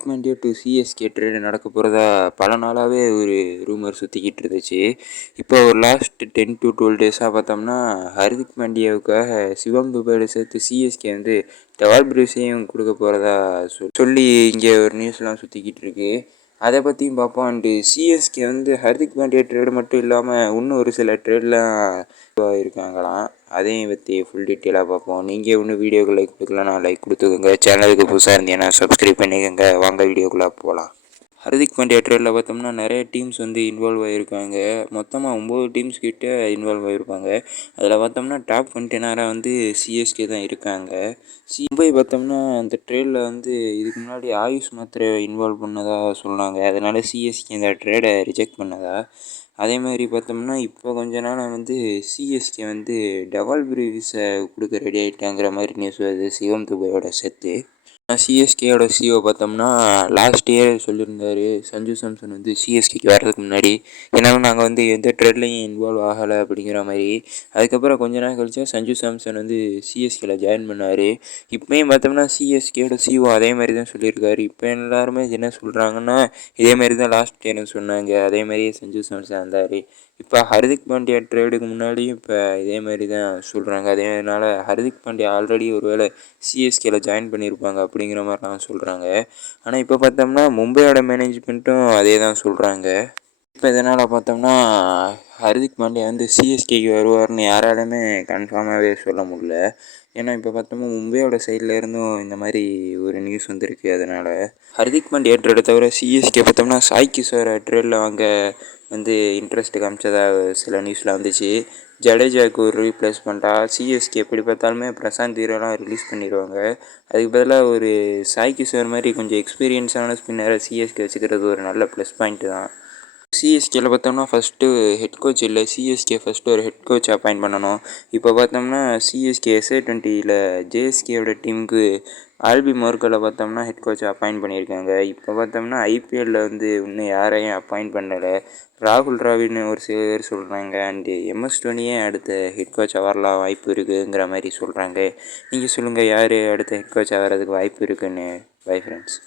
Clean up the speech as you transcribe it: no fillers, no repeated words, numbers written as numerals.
Hardik Pandya to CSK trade நடக்க போகிறதா பல நாளாகவே ஒரு ரூமர் சுற்றிக்கிட்டு இருந்துச்சு. இப்போ ஒரு லாஸ்ட் 10 to 12 டேஸாக பார்த்தோம்னா ஹர்திக் பாண்டியாவுக்காக சிவம் துபையோட சேர்த்து சிஎஸ்கே வந்து டெவால் பிரூஸையும் கொடுக்க போகிறதா சொல்லி இங்கே ஒரு நியூஸ்லாம் சுற்றிக்கிட்டு இருக்கு. அதை பற்றியும் பார்ப்போம். அண்டு சிஎஸ்கே வந்து ஹர்திக் பாண்டியா ட்ரேடு மட்டும் இல்லாமல் இன்னும் ஒரு சில ட்ரேட்லாம் இருக்காங்களாம். அதையும் பற்றி ஃபுல் டீட்டெயிலாக பார்ப்போம். நீங்கள் இன்னும் வீடியோக்கு லைக் கொடுக்கலாம், நான் லைக் கொடுத்துக்கோங்க. சேனலுக்கு புதுசாக இருந்தீங்கன்னா சப்ஸ்கிரைப் பண்ணிக்கோங்க. வாங்க வீடியோக்குள்ளே போகலாம். ஹர்திக் பாண்டியா ட்ரேடில் பார்த்தோம்னா நிறைய டீம்ஸ் வந்து இன்வால்வ் ஆகியிருக்காங்க. மொத்தமாக 9 டீம்ஸ் கிட்ட இன்வால்வ் ஆகியிருப்பாங்க. அதில் பார்த்தோம்னா டாப் கண்டெய்னராக வந்து சிஎஸ்கே தான் இருக்காங்க. மும்பை பார்த்தோம்னா அந்த ட்ரேடில் வந்து இதுக்கு முன்னாடி ஆயுஷ் மாத்திரை இன்வால்வ் பண்ணதாக சொன்னாங்க. அதனால் சிஎஸ்கே இந்த ட்ரேடை ரிஜெக்ட் பண்ணதா. அதே மாதிரி பார்த்தோம்னா இப்போ கொஞ்ச நாள் வந்து சிஎஸ்கே வந்து டெவால் பிரூஸை கொடுக்க ரெடி ஆகிட்டாங்கிற மாதிரி நியூஸ் வருது சிவம் துபையோட சேர்த்து. சிஎஸ்கேயோட சிஓ பார்த்தோம்னா லாஸ்ட் இயர் சொல்லியிருந்தார் சஞ்சு சாம்சன் வந்து சிஎஸ்கேக்கு வர்றதுக்கு முன்னாடி, ஏன்னா நாங்கள் வந்து எந்த ட்ரேட்லையும் இன்வால்வ் ஆகலை அப்படிங்கிற மாதிரி. அதுக்கப்புறம் கொஞ்ச நாள் கழிச்சா சஞ்சு சாம்சன் வந்து சிஎஸ்கேல ஜாயின் பண்ணார். இப்போயும் பார்த்தோம்னா சிஎஸ்கேயோட சிஓ அதே மாதிரி தான் சொல்லியிருக்காரு. இப்போ எல்லாருமே என்ன சொல்கிறாங்கன்னா இதே மாதிரி தான் லாஸ்ட் இயர்னு சொன்னாங்க. அதே மாதிரியே சஞ்சு சாம்சன் வந்தார். இப்போ ஹர்திக் பாண்டியா ட்ரேடுக்கு முன்னாடியும் இப்போ இதே மாதிரி தான் சொல்கிறாங்க. அதேனால ஹர்திக் பாண்டியா ஆல்ரெடி ஒரு வேளை சிஎஸ்கேல ஜாயின் பண்ணியிருப்பாங்க அப்படிங்கிற மாதிரிலாம் சொல்கிறாங்க. ஆனால் இப்போ பார்த்தோம்னா மும்பையோட மேனேஜ்மெண்ட்டும் அதே தான் சொல்கிறாங்க. இப்போ இதனால் பார்த்தோம்னா ஹர்திக் பாண்டியா வந்து சிஎஸ்கேக்கு வருவார்னு யாராலுமே கன்ஃபார்மாகவே சொல்ல முடியல. ஏன்னா இப்போ பார்த்தோம்னா மும்பையோட சைடில் இருந்தும் இந்த மாதிரி ஒரு நியூஸ் வந்திருக்கு. அதனால் ஹர்திக் பாண்டியா ட்ரேடை தவிர சிஎஸ்கே பார்த்தோம்னா சாய் கிஷோரை ட்ரேடில் வாங்க வந்து இன்ட்ரெஸ்ட் காமிச்சதாக சில நியூஸில் வந்துச்சு. ஜடேஜாவுக்கு ஒரு ரீப்ளேஸ்மெண்ட்டாக சிஎஸ்கே எப்படி பார்த்தாலுமே பிரசாந்த் வீரெல்லாம் ரிலீஸ் பண்ணிடுவாங்க. அதுக்கு பதிலாக ஒரு சாய் கிஷோர் மாதிரி கொஞ்சம் எக்ஸ்பீரியன்ஸான ஸ்பின்னரை சிஎஸ்கே வச்சுக்கிறது ஒரு நல்ல ப்ளஸ் பாயிண்ட்டு தான். சிஎஸ்கேல பார்த்தோம்னா ஃபஸ்ட்டு ஹெட் கோச் இல்லை, சிஎஸ்கே ஃபஸ்ட்டு ஒரு ஹெட் கோச் அப்பாயிண்ட் பண்ணணும். இப்போ பார்த்தோம்னா சிஎஸ்கே SA20யில் ஜேஎஸ்கேயோட டீமுக்கு ஆல்பி மார்க்கலை பார்த்தோம்னா ஹெட் கோச் அப்பாயிண்ட் பண்ணியிருக்காங்க. இப்போ பார்த்தோம்னா ஐபிஎல்லில் வந்து இன்னும் யாரையும் அப்பாயிண்ட் பண்ணலை. ராகுல் டிராவிட்னு ஒரு சில பேர் சொல்கிறாங்க. அண்டு MS தோனியே அடுத்த ஹெட் கோச்சாக வரலாம் வாய்ப்பு இருக்குங்கிற மாதிரி சொல்கிறாங்க. நீங்கள் சொல்லுங்கள், யார் அடுத்த ஹெட் கோச்சாக வர்றதுக்கு வாய்ப்பு இருக்குன்னு. Bye friends.